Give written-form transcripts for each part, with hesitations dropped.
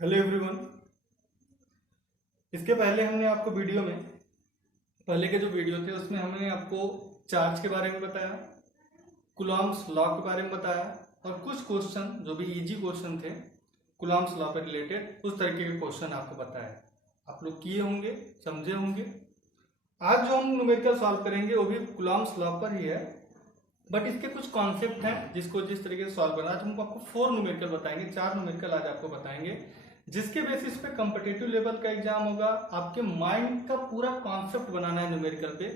Hello everyone. इसके पहले हमने आपको वीडियो में पहले के जो वीडियो थे उसमें हमने आपको चार्ज के बारे में बताया, कूलॉम्स लॉ के बारे में बताया और कुछ क्वेश्चन जो भी इजी क्वेश्चन थे कूलॉम्स लॉ पे रिलेटेड उस तरीके के क्वेश्चन आपको बताया। आप लोग किए होंगे, समझे होंगे। आज जो हम न्यूमेरिकल सॉल्व करेंगे वो भी कूलॉम्स लॉ पर ही है, बट इसके कुछ कॉन्सेप्ट हैं जिसको जिस तरीके से सॉल्व करना है। हम आपको 4 न्यूमेरिकल बताएंगे, 4 न्यूमेरिकल आज आपको बताएंगे जिसके बेसिस पे कॉम्पिटिटिव लेवल का एग्जाम होगा। आपके माइंड का पूरा कॉन्सेप्ट बनाना है न्यूमेरिकल पे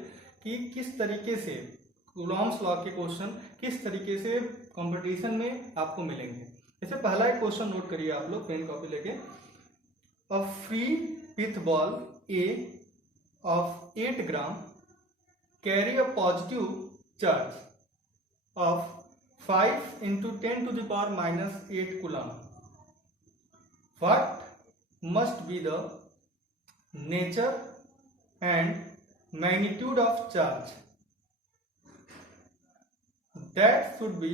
कि किस तरीके से कूलॉम्स लॉ के क्वेश्चन किस तरीके से कंपटीशन में आपको मिलेंगे। जैसे पहला एक क्वेश्चन नोट करिए आप लोग पेन कॉपी लेके। A free pith ball A of 8 gram carry a positive charge of 5 into 10 to the power minus 8 coulomb. What must be the nature and magnitude of charge that should be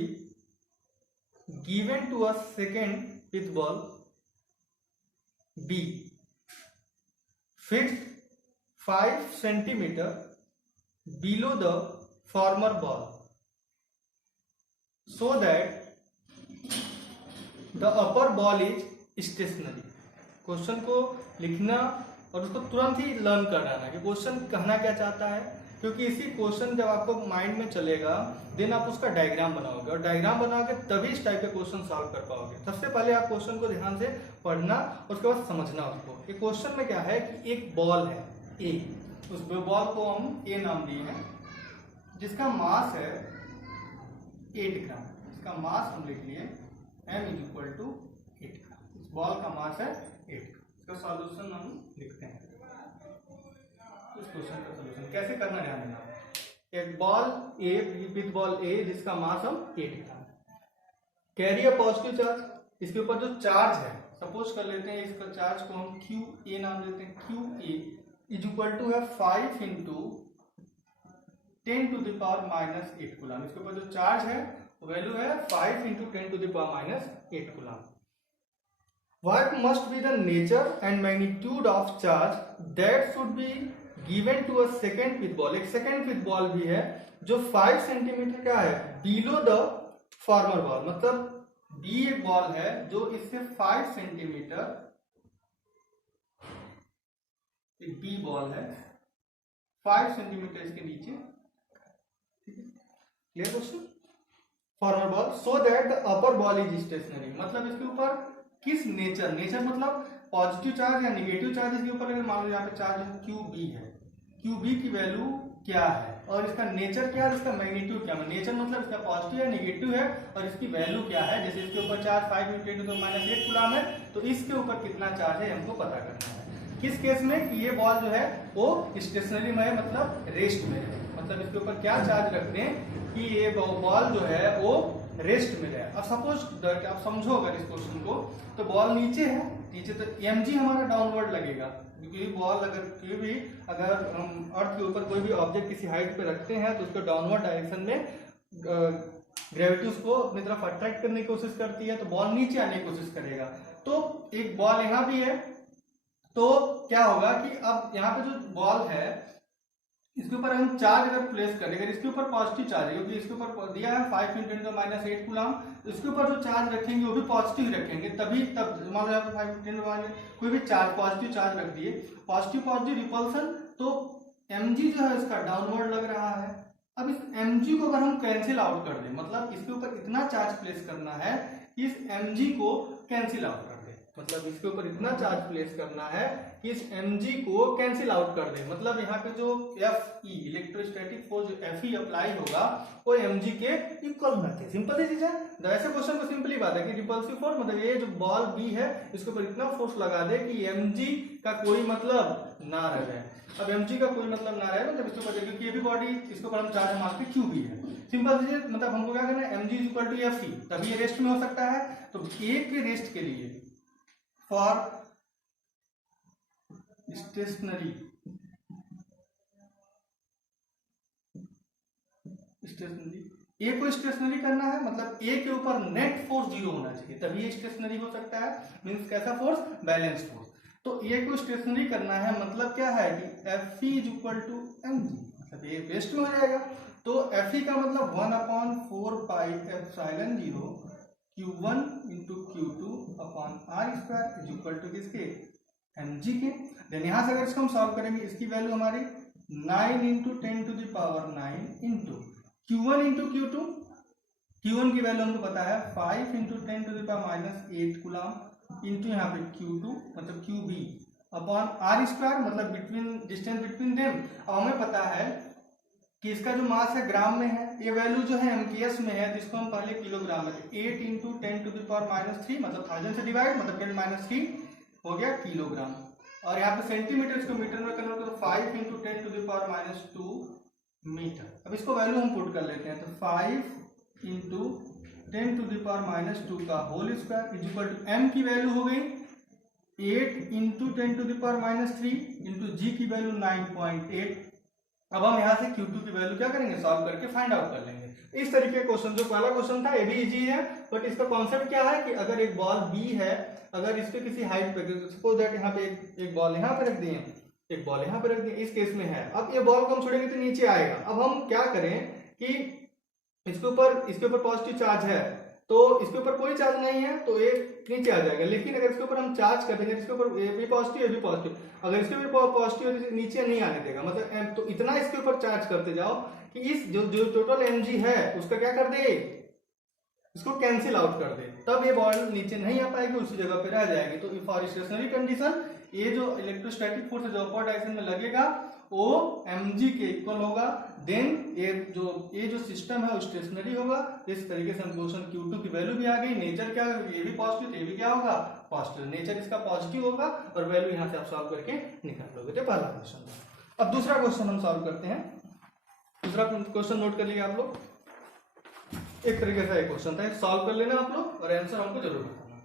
given to a second pith ball B fixed 5 centimeter below the former ball so that the upper ball is stationary। Question को लिखना और उसको तुरंत ही learn कर लेना कि question कहना क्या चाहता है, क्योंकि इसी क्वेश्चन जब आपको माइंड में चलेगा देन आप उसका डायग्राम बनाओगे और डायग्राम बनाओगे तभी इस टाइप के क्वेश्चन सॉल्व कर पाओगे। सबसे पहले आप क्वेश्चन को ध्यान से पढ़ना, उसके बाद समझना उसको। एक क्वेश्चन में क्या है कि एक बॉल है ए, उस बॉल को हम ए नाम दिए हैं, जिसका मास है 8 ग्राम। इसका मास हम लिख लिए m इज इक्वल टू 8 ग्राम। इस बॉल का मास है 8 ग्राम। इसका सॉल्यूशन हम लिखते हैं। इस क्वेश्चन का सॉल्यूशन कैसे करना ध्यान देना। एक बॉल ए, विद बॉल ए जिसका मास हम 8 gram, carry a positive charge, इसके ऊपर जो चार्ज है सपोज कर लेते हैं इसका चार्ज को हम क्यू ए नाम देते हैं। Q A is equal to है 5 into 10 to the power minus 8 coulomb. इसके ऊपर जो चार्ज है वैल्यू है 5 into 10 to the power minus 8 coulomb. What must be the nature and magnitude of charge that should be given to a second pith ball। एक second pith ball भी है जो 5 centimetre का है बिलो द फॉर्मर बॉल, मतलब B एक ball है जो इससे 5 सेंटीमीटर, एक बी बॉल है 5 सेंटीमीटर इसके नीचे, clear question. Farmer ball so that the upper ball is stationary, मतलब इसके ऊपर किस नेचर, नेचर मतलब पॉजिटिव चार्ज या नेगेटिव चार्ज इसके ऊपर अगर मान लो यहाँ पे चार्ज क्यू बी है, क्यू बी की वैल्यू क्या है और इसका नेचर क्या है, इसका मैग्नीट्यूड क्या है। नेचर मतलब इसका पॉजिटिव या नेगेटिव है और इसकी वैल्यू क्या है। जैसे इसके ऊपर charge 5 into 10 to minus 8 coulomb है तो इसके ऊपर कितना चार्ज है हमको पता करना है। किस केस में कि ये बॉल जो है वो स्टेशनरी में है, मतलब रेस्ट में है, मतलब इसके ऊपर क्या चार्ज रखते हैं कि ये बॉल जो है वो रेस्ट में है। अब सपोज आप समझो अगर इस क्वेश्चन को, तो बॉल नीचे है, नीचे तो mg हमारा डाउनवर्ड लगेगा, क्योंकि बॉल अगर कोई भी अगर हम अर्थ के ऊपर कोई भी ऑब्जेक्ट किसी हाइट पे रखते हैं तो उसको डाउनवर्ड डायरेक्शन में ग्रेविटी उसको अपनी तरफ अट्रैक्ट करने की कोशिश करती है, तो बॉल नीचे आने की कोशिश करेगा। तो एक बॉल यहाँ भी है, तो क्या होगा कि अब यहाँ पे जो बॉल है इसके ऊपर हम चार्ज अगर प्लेस करें, अगर इसके ऊपर पॉजिटिव चार्ज है क्योंकि इसके ऊपर दिया है 5 इंटू 10 टू माइनस 8 कूलम, तो इसके ऊपर जो चार्ज रखेंगे वो भी पॉजिटिव रखेंगे, तभी तब मान लो यहाँ पे 5 इंटू 10 कोई भी चार्ज पॉजिटिव चार्ज रख दिए, पॉजिटिव पॉजिटिव रिपल्सन, तो mg जो है इसका डाउनवर्ड लग रहा है। अब इस mg को अगर हम कैंसिल आउट कर दें, मतलब इसके ऊपर इतना चार्ज प्लेस करना है कि इस mg को कैंसिल आउट कर दे, मतलब इसके ऊपर इतना चार्ज प्लेस करना है कि इस mg को कैंसिल आउट कर दे, मतलब यहाँ पे जो Fe इलेक्ट्रोस्टैटिक फोर्स जो Fe अप्लाई होगा वो mg के इक्वल होना चाहिए। सिंपल सी चीज है। ऐसे क्वेश्चन को सिंपली बात है कि रिपल्सिव फोर्स मतलब ये जो बॉल बी है इसके ऊपर इतना फोर्स लगा दे कि mg का कोई मतलब ना रह जाए। अब mg का कोई मतलब ना रहे मतलब इसके ऊपर, क्योंकि ये भी बॉडी इसके ऊपर हम चार्ज मारते क्यू भी है। सिंपल सी मतलब हमको क्या करना है, mg इक्वल टू Fe, तभी ये रेस्ट में हो सकता है। तो एक के रेस्ट के लिए फॉर स्टेशनरी ए को स्टेशनरी करना है, मतलब ए के ऊपर नेट फोर्स 0 होना चाहिए, तभी ये स्टेशनरी हो सकता है। मींस कैसा फोर्स? Balance force. तो ए को स्टेशनरी करना है, मतलब क्या है कि Fe = mg, मतलब ये वेस्ट में हो जाएगा। तो Fe का मतलब 1/4πε0 Q1 × Q2/r² किसके? mg के। देन यहां से अगर इसको हम सॉल्व करेंगे, इसकी वैल्यू हमारी 9 × 10⁹ इंटू Q1 × Q2, Q1 की वैल्यू हमको पता है 5 × 10⁻⁸ कूलम इंटू यहाँ पे Q2 मतलब QB अपॉन r², मतलब डिस्टेंस बिटवीन देम। अब हमें पता है कि इसका जो मास है ग्राम में है, ये वैल्यू जो है MKS में है, तो इसको हम पहले किलोग्राम में 8 × 10⁻³ मतलब 1000 से डिवाइड, मतलब 10⁻³ हो गया किलोग्राम। और यहाँ पे सेंटीमीटर इसको मीटर में कन्वर्ट करो, 5 × 10⁻² मीटर। अब इसको वैल्यू हम पुट कर लेते हैं, तो 5 × 10⁻² का whole square equal to m की वैल्यू हो गई 8 × 10⁻³ इंटू g की वैल्यू 9.8। अब हम यहाँ से Q2 की वैल्यू क्या करेंगे? सॉल्व करके फाइंड आउट कर लेंगे। इस तरीके क्वेश्चन, जो पहला क्वेश्चन था ये भी इजी है, बट इसका कॉन्सेप्ट क्या है कि अगर एक बॉल B है, अगर इसके किसी हाइट पे, सपोज दैट यहाँ पे एक बॉल यहाँ पे रख दिए, एक बॉल यहाँ पे रख दिए, इस केस में है। अब ये बॉल को हम छोड़ेंगे तो नीचे आएगा। अब हम क्या करें कि इसके ऊपर पॉजिटिव चार्ज है, तो इसके ऊपर कोई चार्ज नहीं है तो ये नीचे आ जाएगा। लेकिन अगर इसके ऊपर हम चार्ज कर देंगे, इसके ऊपर ये भी पॉजिटिव, ये भी पॉजिटिव, अगर इसके ऊपर पॉजिटिव है तो नीचे नहीं आने देगा। मतलब तो इतना इसके ऊपर चार्ज करते जाओ कि इस जो टोटल mg है उसका क्या कर दे, इसको कैंसिल आउट कर दे, तब ये बॉल नीचे नहीं आ पाएगी, उसी जगह पे रह जाएगी। तो फॉर स्टेशनरी कंडीशन ये जो इलेक्ट्रोस्टैटिक फोर्स जो अपर डायरेक्शन में लगेगा वो mg के इक्वल होगा। देन ये जो सिस्टम है वो स्टेशनरी होगा। इस तरीके से हम क्वेश्चन Q2 की वैल्यू भी आ गई। नेचर क्या है? ये भी पॉजिटिव, ये भी क्या होगा? पॉजिटिव। नेचर इसका पॉजिटिव होगा और वैल्यू यहाँ से आप सॉल्व करके निकाल लोगे। तो पहला क्वेश्चन। अब दूसरा क्वेश्चन हम सॉल्व करते हैं। दूसरा क्वेश्चन नोट कर लिया आप लोग। एक तरीके से एक क्वेश्चन था, सॉल्व कर लेना आप लोग और आंसर हमको जरूर बताना।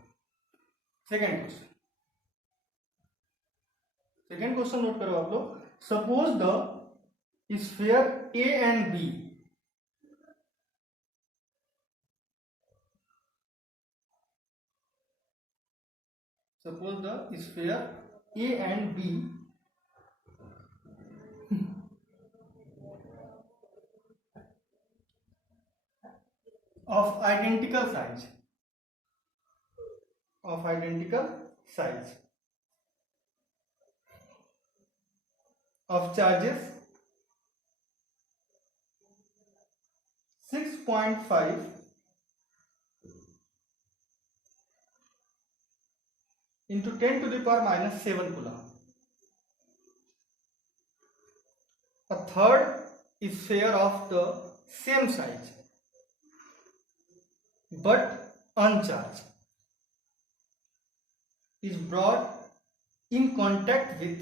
सेकेंड क्वेश्चन नोट करो आप लोग। Suppose the sphere A and B of identical size of charges 6.5 into 10⁻⁷ coulomb. A third sphere of the same size but uncharged is brought in contact with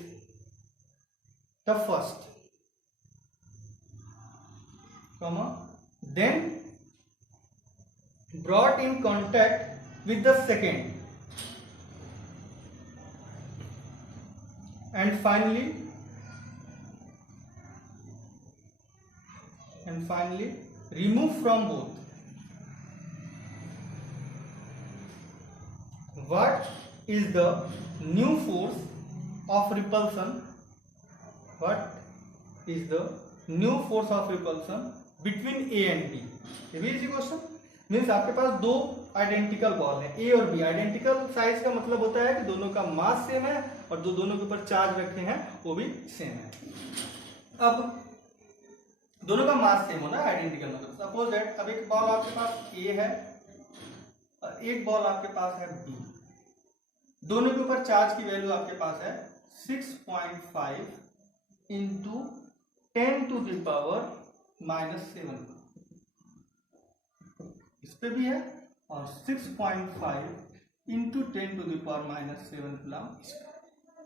the first, then brought in contact with the second, and finally removed from both. What is the new force of repulsion? Between A and B? ये भी easy question. Means आपके पास दो identical ball है A और B। Identical size का मतलब होता है कि दोनों का मास सेम है और जो दोनों के ऊपर चार्ज रखे हैं वो भी सेम है। अब दोनों का मास सेम होना है, आइडेंटिकल मतलब। सपोज दैट अब एक बॉल आपके पास A है और एक बॉल आपके पास है B। दोनों के ऊपर चार्ज की वैल्यू आपके पास है 6.5 into 10⁻⁷। इस पे भी है और 6.5 into 10⁻⁷ कूलम,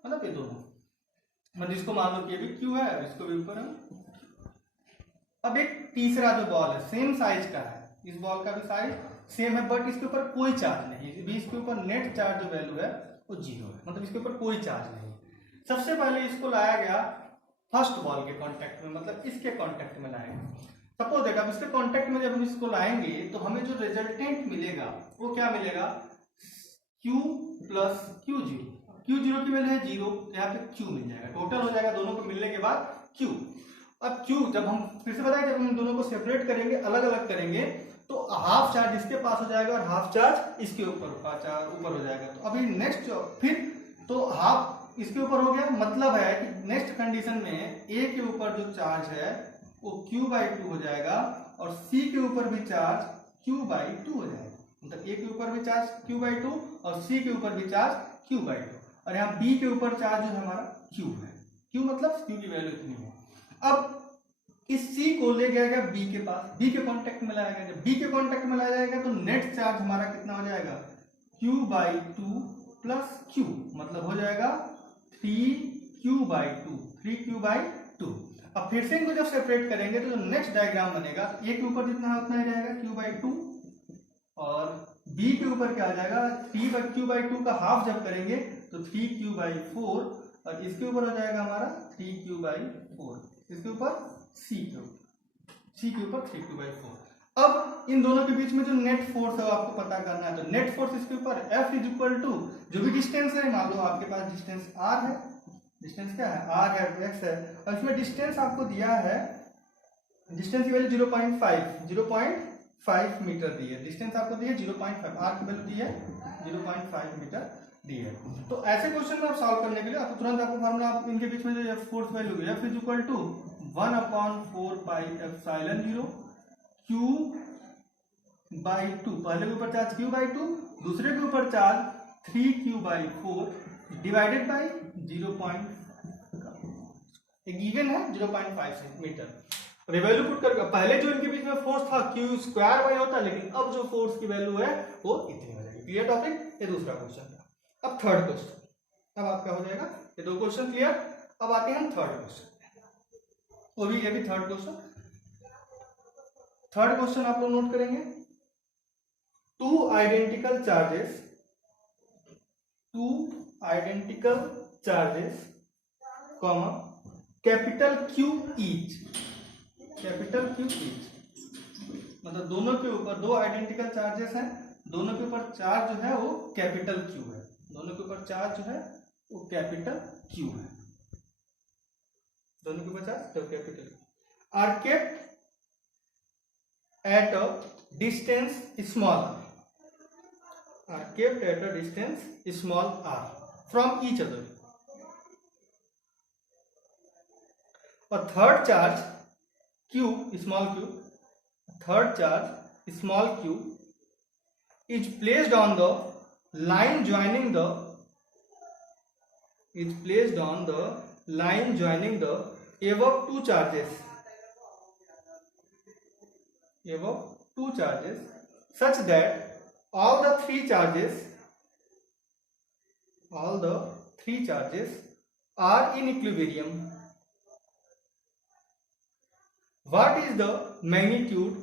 मतलब ये दोनों, मतलब इसको मान लो कि ये भी Q है और इसको भी ऊपर है। अब एक तीसरा जो बॉल है सेम साइज का है, इस बॉल का भी साइज सेम है बट इसके ऊपर कोई चार्ज नहीं है। इसके ऊपर नेट चार्ज जो वैल्यू है वो 0 है, मतलब इसके ऊपर कोई चार्ज नहीं। सबसे पहले इसको लाया गया फर्स्ट बॉल के कांटेक्ट में, मतलब इसके कांटेक्ट में लाया गया। सपोज दैट आप इसके कांटेक्ट में जब हम इसको लाएंगे तो हमें जो रिजल्टेंट मिलेगा वो क्या मिलेगा, Q प्लस Q0। Q0 की वैल्यू है 0, यहाँ पे Q मिल जाएगा, टोटल हो जाएगा दोनों को मिलने के बाद Q। अब Q जब हम फिर से बताएं, जब हम दोनों को सेपरेट करेंगे, अलग अलग करेंगे, तो हाफ चार्ज इसके पास हो जाएगा और हाफ चार्ज इसके ऊपर हो जाएगा। तो अभी नेक्स्ट फिर तो हाफ इसके ऊपर हो गया, मतलब है कि नेक्स्ट कंडीशन में A के ऊपर जो चार्ज है वो Q/2 हो जाएगा और C के ऊपर भी चार्ज Q/2 हो जाएगा। मतलब A के ऊपर भी चार्ज Q/2 और C के ऊपर भी चार्ज Q/2, और यहाँ B के ऊपर चार्ज जो हमारा Q है। Q मतलब Q की वैल्यू इतनी है। अब इस C को ले जाएगा B के पास, B के कांटेक्ट में लाया जाएगा। जब B के कांटेक्ट में लाया जाएगा तो नेट चार्ज हमारा कितना हो जाएगा, Q/2 प्लस Q, मतलब हो जाएगा 3Q/2, 3Q/2। अब फिर से इनको जब सेपरेट करेंगे तो जो नेक्स्ट डायग्राम बनेगा, A के ऊपर जितना उतना ही रहेगा Q/2, और B के ऊपर क्या आ जाएगा, 3Q/2 का हाफ जब करेंगे तो 3Q/4, और इसके ऊपर हो जाएगा हमारा 3Q/4, इसके ऊपर C के ऊपर 3Q/4। अब इन दोनों के बीच में जो नेट फोर्स है आपको पता करना है, तो नेट फोर्स इसके ऊपर F इज इक्वल टू जो भी डिस्टेंस है, मान लो आपके पास डिस्टेंस R है, डिस्टेंस क्या है, R है, x है, और इसमें डिस्टेंस आपको दिया है, डिस्टेंस की वैल्यू 0.5 मीटर दी है, डिस्टेंस आपको दी है 0.5, R की वैल्यू दी है 0.5 मीटर दी है। तो ऐसे क्वेश्चन में आप सॉल्व करने के लिए आपको तुरंत आपको फॉर्मूला, आप इनके बीच में जो फोर्स वैल्यू है F is equal to 1/4πε0 Q/2, पहले के ऊपर चार्ज Q/2, दूसरे के ऊपर चार्ज 3Q/4 डिवाइडेड बाई 0.5, एक गिवन है 0.5 सेंटीमीटर। वैल्यू पुट करके पहले जो इनके बीच में फोर्स था Q² होता, लेकिन अब जो फोर्स की वैल्यू है वो इतनी हो जाएगी। क्लियर टॉपिक, ये दूसरा क्वेश्चन था। अब थर्ड क्वेश्चन, अब आपका हो जाएगा ये दो क्वेश्चन क्लियर। अब आते हैं हम थर्ड क्वेश्चन, वो भी ये भी थर्ड क्वेश्चन। थर्ड क्वेश्चन आप लोग नोट करेंगे, two identical charges comma capital Q each, मतलब दोनों के ऊपर दो आइडेंटिकल चार्जेस हैं, दोनों के ऊपर चार्ज जो है वो कैपिटल Q है, दोनों के ऊपर चार्ज जो है वो कैपिटल Q है, दोनों के ऊपर चार्ज तो capital R kept at a distance small r from each other. A third charge small q is placed on the line joining the above two charges such that all the three charges are in equilibrium. What is the magnitude,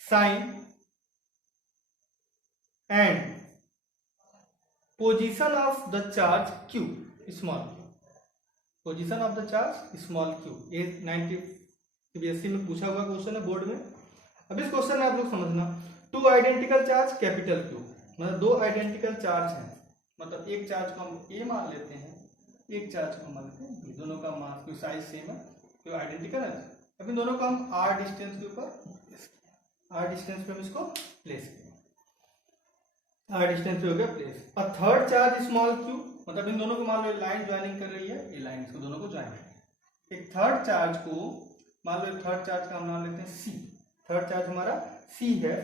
sign and position of the charge q small q? ये 90 CBSE में पूछा हुआ question है board में। अब इस question में आप लोग समझना, two identical charge capital Q, मतलब दो आइडेंटिकल चार्ज हैं, मतलब एक चार्ज को हम A मान लेते हैं, एक चार्ज को मान लेते हैं, दोनों का मास की साइज सेम है, तो आइडेंटिकल है। अब इन दोनों को हम R डिस्टेंस के ऊपर पे हम इसको प्लेस करें, R डिस्टेंस पे हो गया प्लेस। और थर्ड चार्ज स्मॉल q, मतलब इन दोनों को मान लो लाइन ज्वाइनिंग कर रही है, ये लाइन इसको दोनों को ज्वाइन करें। एक थर्ड चार्ज को मान लो, थर्ड चार्ज का हम नाम लेते हैं C, थर्ड चार्ज हमारा C है,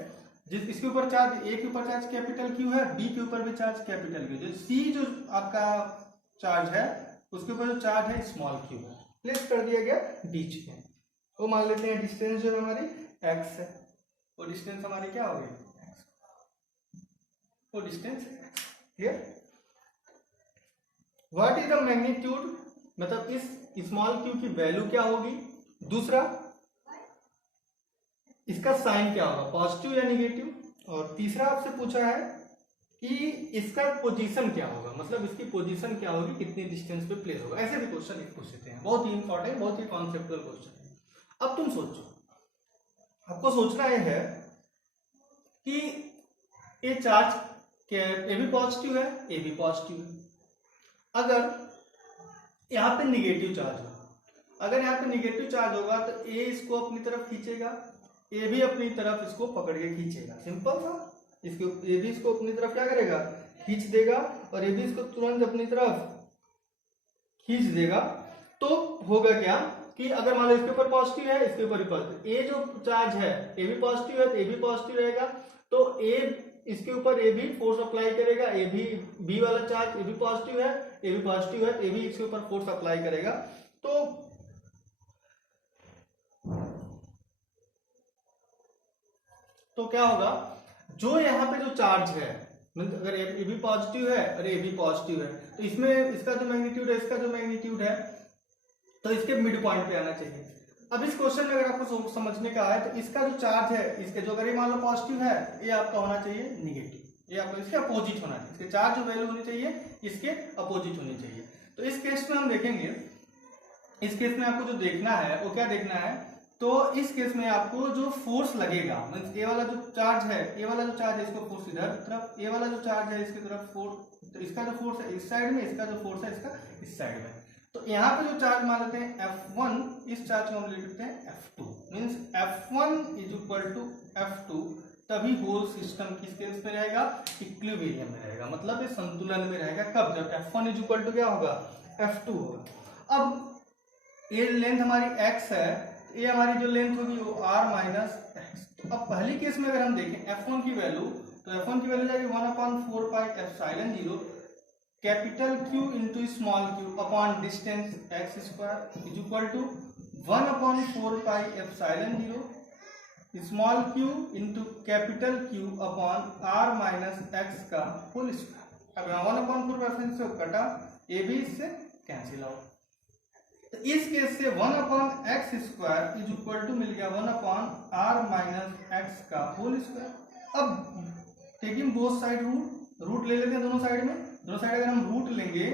जिस इसके ऊपर चार्ज A के ऊपर चार्ज कैपिटल Q है, B के ऊपर भी चार्ज कैपिटल Q, जो C जो आपका चार्ज है उसके ऊपर जो चार्ज है स्मॉल q है, प्लेस कर दिया गया बीच में। वो मान लेते हैं डिस्टेंस जो है हमारी x है, वो डिस्टेंस हमारी क्या हो गई, वो distance clear. What is the magnitude, मतलब इस स्मॉल q की वैल्यू क्या होगी, दूसरा इसका साइन क्या होगा, पॉजिटिव या निगेटिव, और तीसरा आपसे पूछा है कि इसका पोजीशन क्या होगा, मतलब इसकी पोजीशन क्या होगी, कितनी डिस्टेंस पे प्लेस होगा। ऐसे भी क्वेश्चन पूछ सकते हैं, बहुत ही इंपॉर्टेंट, बहुत ही कॉन्सेप्चुअल क्वेश्चन है। अब तुम सोचो, आपको सोचना यह है कि ये चार्ज ए भी पॉजिटिव है, ए भी पॉजिटिव है। अगर यहाँ पे निगेटिव चार्ज होगा, अगर यहाँ पे निगेटिव चार्ज होगा तो ए इसको अपनी तरफ खींचेगा, ए भी अपनी तरफ इसको पकड़ के खींचेगा। सिंपल सा, इसको ए भी इसको अपनी तरफ क्या करेगा, खींच देगा, और ए भी इसको तुरंत अपनी तरफ खींच देगा। तो होगा क्या कि अगर मान लो इसके ऊपर पॉजिटिव है, इसके ऊपर भी पॉजिटिव, ए जो चार्ज है ए भी पॉजिटिव है तो ए भी पॉजिटिव रहेगा, तो ए इसके ऊपर ए भी फोर्स अप्लाई करेगा, ए भी बी वाला चार्ज ए भी पॉजिटिव है, ए भी पॉजिटिव है, ए भी इसके ऊपर फोर्स अप्लाई करेगा। तो क्या होगा, जो यहाँ पे जो चार्ज है, अगर ए भी पॉजिटिव है और ए भी पॉजिटिव है, तो इसमें इसका जो मैग्नीट्यूड है, इसका जो मैग्नीट्यूड है, तो इसके मिड पॉइंट पे आना चाहिए। अब इस क्वेश्चन में अगर आपको समझने का है, तो इसका जो चार्ज है, इसके जो अगर ये मान लो पॉजिटिव है, ये आपका होना चाहिए निगेटिव, ये आपको इसके अपोजिट होना चाहिए, इसके चार्ज जो वैल्यू होनी चाहिए इसके अपोजिट होनी चाहिए। तो इस केस में हम देखेंगे, इस केस में आपको जो देखना है वो क्या देखना है, तो इस केस में आपको जो फोर्स लगेगा, मींस ए वाला जो चार्ज है, ए वाला जो चार्ज है इसको फोर्स इधर तरफ, ए वाला जो चार्ज है इसकी तरफ फोर्स, तो इसका जो फोर्स है इस साइड में, इसका जो फोर्स है इसका इस साइड में। तो यहाँ पे जो चार्ज मान लेते हैं F1, इस चार्ज को हम लिख लेते हैं F2, means F1 is equal to F2, तभी होल सिस्टम किस केस में रहेगा, इक्विलिब्रियम में रहेगा, मतलब ये संतुलन में रहेगा। कब, जब F1 इज इक्वल टू क्या होगा, F2 होगा। अब ये लेंथ हमारी x है, ये हमारी जो लेंथ होगी वो r माइनस एक्स। अब पहली केस में अगर हम देखें F1 की वैल्यू, तो F1 की वैल्यू जाएगी 1/4 pi epsilon 0 capital Q into small q upon distance x square is equal to 1/4 pi epsilon 0 small q into capital Q upon r minus x का होल स्क्वायर। अब यहाँ 1/4 से कटा, ए भी इससे कैंसिल आउट, तो इस केस से 1/x square is equal to मिल गया 1/r माइनस एक्स का होल स्क्वायर। अब टेकिंग बोथ साइड रूट ले लेते हैं दोनों साइड में, दोनों साइड अगर हम रूट लेंगे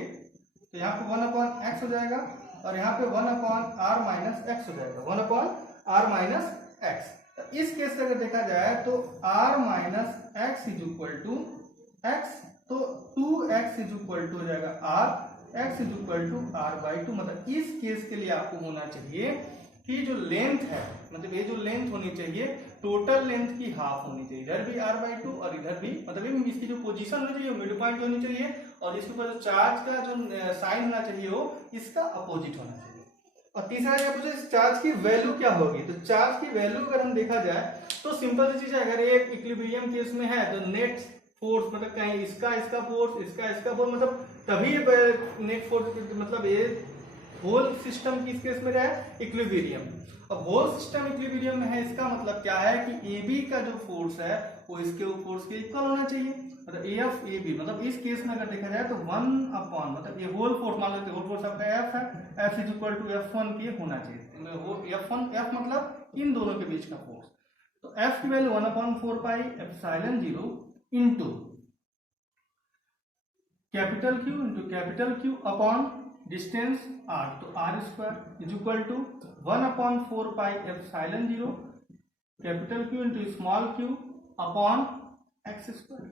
तो यहाँ पे 1/x हो जाएगा, और यहाँ पे 1/r माइनस एक्स हो जाएगा, 1/r माइनस एक्स। तो इस केस से अगर देखा जाए तो r minus x is equal to x, तो 2x इज इक्वल टू हो जाएगा r, x is equal to r/2। मतलब इस केस के लिए आपको होना चाहिए कि जो लेंथ है, मतलब ये जो लेंथ होनी चाहिए टोटल लेंथ की हाफ होनी चाहिए, इधर भी r/2 और इधर भी, मतलब इसकी जो पोजीशन होनी चाहिए मिड पॉइंट होनी चाहिए, और इसके ऊपर जो चार्ज का जो साइन होना चाहिए वो इसका अपोजिट होना चाहिए। और तीसरा क्या पूछा, इस चार्ज की वैल्यू क्या होगी, तो चार्ज की वैल्यू अगर हम देखा जाए तो सिंपल सी चीज है, अगर एक इक्विलिब्रियम केस में है तो नेट फोर्स, मतलब कहीं इसका फोर्स, इसका फोर्स, मतलब तभी नेट फोर्स, मतलब ये होल सिस्टम किस केस में रहा है, इक्विलिब्रियम। अब होल सिस्टम इक्विलिब्रियम में है, इसका मतलब क्या है कि AB का जो फोर्स है वो इसके फोर्स के इक्वल होना चाहिए, मतलब AF AB, मतलब इस केस में अगर देखा जाए तो 1/, मतलब ये होल फोर्स मान लेते हैं, होल फोर्स आपका F है, F is equal to F1 के होना चाहिए, F मतलब इन दोनों के बीच का फोर्स, तो F की value 1/4 pi epsilon 0 into capital Q upon distance r, तो r square is equal to 1/4 pi epsilon 0 capital Q into small q upon x square,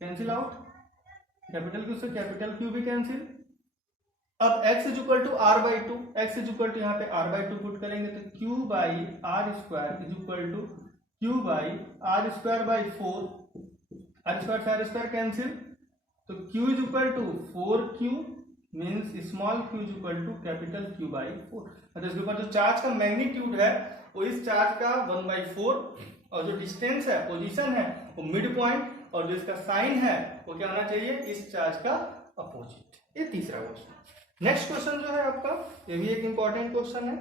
cancel out, capital Q से capital Q भी cancel. अब x is equal to r/2, x is equal to यहाँ पे r/2 put करेंगे तो q by r square is equal to q by r square by 4, r square से r square cancel, तो q is equal to 4q means small q is equal to capital Q by 4। मतलब इसके ऊपर जो charge का magnitude है वो इस चार्ज का 1/4, और जो डिस्टेंस है, पोजीशन है, वो मिड पॉइंट, और जो इसका साइन है वो क्या होना चाहिए, इस चार्ज का अपोजिट। ये तीसरा क्वेश्चन। नेक्स्ट क्वेश्चन जो है आपका, ये भी एक इंपॉर्टेंट क्वेश्चन है।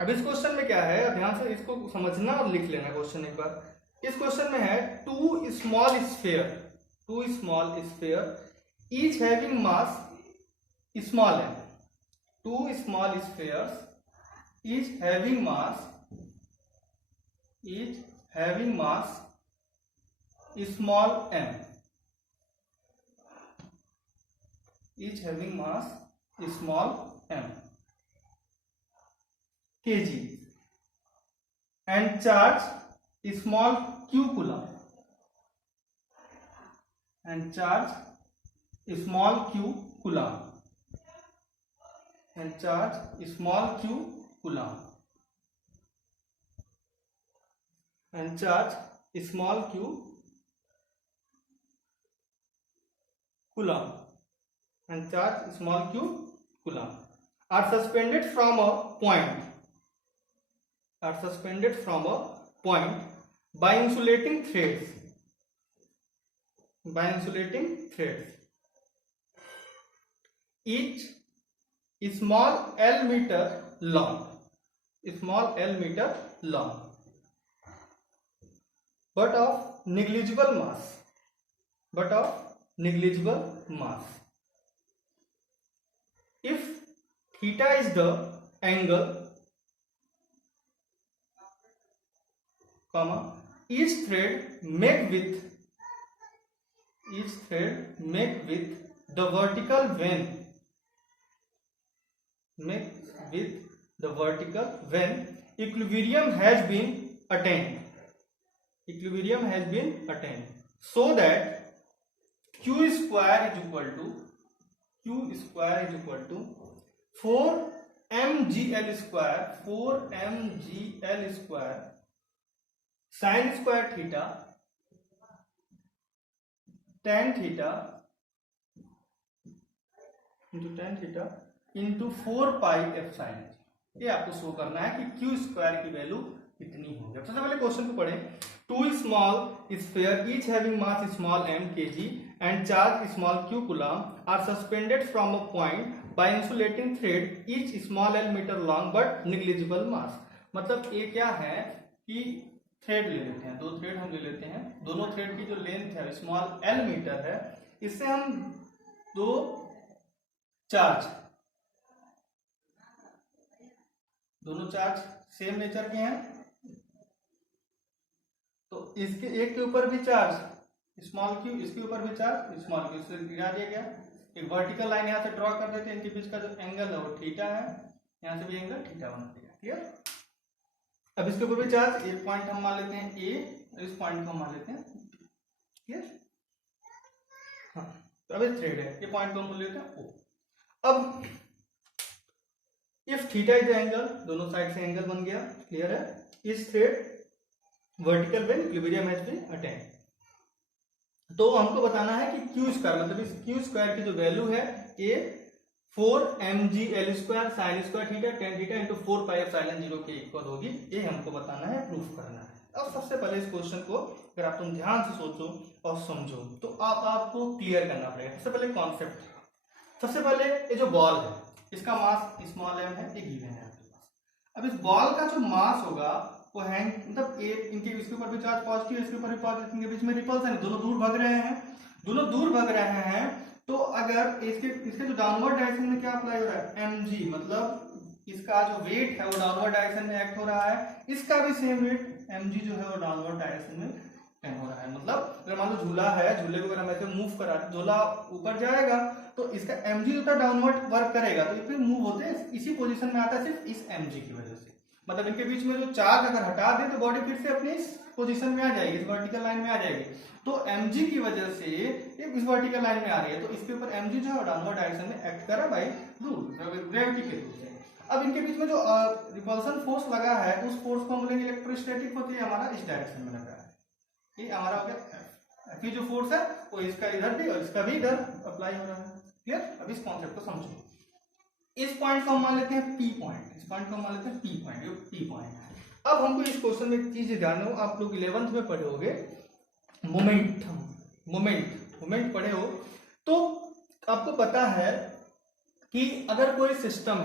अब इस क्वेश्चन में क्या है, ध्यान से इसको समझना और लिख लेना क्वेश्चन एक बार। इस क्वेश्चन में है two small sphere each having mass small m, two small spheres each having mass small m, each having mass small m kg, and charge small q coulomb, and charge small q coulomb, and charge small q coulomb, and charge small q coulomb, and charge small q coulomb are suspended from a point, are suspended from a point by insulating threads, by insulating threads, each small l meter long, small l meter long, but of negligible mass, but of negligible mass. If theta is the angle, comma, each thread make with the vertical vein, make with the vertical vein equilibrium has been attained, equilibrium has been attained, so that q square is equal to 4 mgl square, 4 mgl square sin square theta tan theta into 4 pi epsilon. ये आपको show करना है कि Q square की value कितनी होगी। सबसे पहले क्वेश्चन को पढ़ें। Two small sphere each having mass small m kg and charge small q coulomb are suspended from a point by insulating thread each small l meter long but negligible mass। मतलब ये क्या है कि thread ले लेते हैं, दो thread हम ले लेते हैं, दोनों थ्रेड की जो लेंथ है स्मॉल l मीटर है, इससे हम दो चार्ज, दोनों चार्ज सेम नेचर के हैं, तो इसके एक के ऊपर भी चार्ज स्मॉल क्यू, इसके ऊपर भी चार्ज स्मॉल क्यू, इससे गिरा दिया गया। एक वर्टिकल लाइन यहाँ से ड्रॉ कर देते हैं, इनके बीच का जो एंगल है वो थीटा है, यहाँ से भी एंगल थीटा बना दिया। क्लियर? अब इसके ऊपर भी चार्ज, एक पॉइंट हम मान लेते हैं ए, इस पॉइंट को हम मान लेते हैं। क्लियर? हाँ, तो अब ये थ्रेड है, ये पॉइंट को हम बोल लेते हैं ओ। अब इफ थीटा इज एंगल, दोनों साइड से एंगल बन गया। क्लियर है? इस thread vertical when equilibrium has been attained. तो हमको बताना है कि क्यू स्क्वायर, मतलब इस क्यू स्क्वायर की जो वैल्यू है ये 4 mgl square sine square theta tan theta into 4 पाई एप्सिलॉन 0 के इक्वल होगी। ये हमको बताना है, प्रूफ करना है। अब सबसे पहले इस क्वेश्चन को अगर आप तुम ध्यान से सोचो और समझो तो आपको क्लियर करना पड़ेगा। सबसे पहले कॉन्सेप्ट, सबसे पहले ये जो बॉल है इसका मास स्मॉल m है, ये गिवन है आपके पास। अब इस बॉल का जो मास होगा वो हैंग, मतलब इनके इसके ऊपर भी चार्ज पॉजिटिव, इसके ऊपर भी पॉजिटिव, इनके बीच में रिपल्सन है, दोनों दूर भाग रहे हैं, दोनों दूर भाग रहे हैं। तो अगर इसके जो डाउनवर्ड डायरेक्शन में क्या अप्लाई हो रहा है mg, मतलब इसका जो वेट है वो डाउनवर्ड डायरेक्शन में एक्ट हो रहा है, इसका भी सेम वेट mg जो है वो डाउनवर्ड डायरेक्शन में एक्ट हो रहा है। मतलब अगर मान लो झूला है, झूले को अगर हम ऐसे मूव करा, झूला ऊपर जाएगा तो इसका mg जो था डाउनवर्ड वर्क करेगा, तो ये मूव होते हैं इसी पोजीशन में आता है सिर्फ इस mg की वजह से। मतलब इनके बीच में जो चार्ज अगर हटा दे तो बॉडी फिर से अपनी इस पोजीशन में आ जाएगी, इस वर्टिकल लाइन में आ जाएगी। तो mg की वजह से ये इस वर्टिकल लाइन में आ रही है, तो इसके ऊपर mg जो है डाउनवर्ड डायरेक्शन में एक्ट कर रहा है बाय रूल, ग्रेविटी के रूल से। अब इनके बीच में जो रिपल्सन फोर्स लगा है उस फोर्स को हम बोलेंगे इलेक्ट्रोस्टैटिक फोर्स, हमारा इस डायरेक्शन में लगा है, ये हमारा हो गया। फिर जो फोर्स है वो इसका इधर भी और इसका भी इधर अप्लाई हो रहा है। क्लियर? अब इस कॉन्सेप्ट को समझो। इस पॉइंट को हम मान लेते हैं P पॉइंट, इस पॉइंट को हम मान लेते हैं P पॉइंट, ये P पॉइंट है। अब हमको इस क्वेश्चन में एक चीज ध्यान रखो, आप लोग 11th में पढ़े होगे मोमेंट पढ़े हो, तो आपको पता है कि अगर कोई सिस्टम है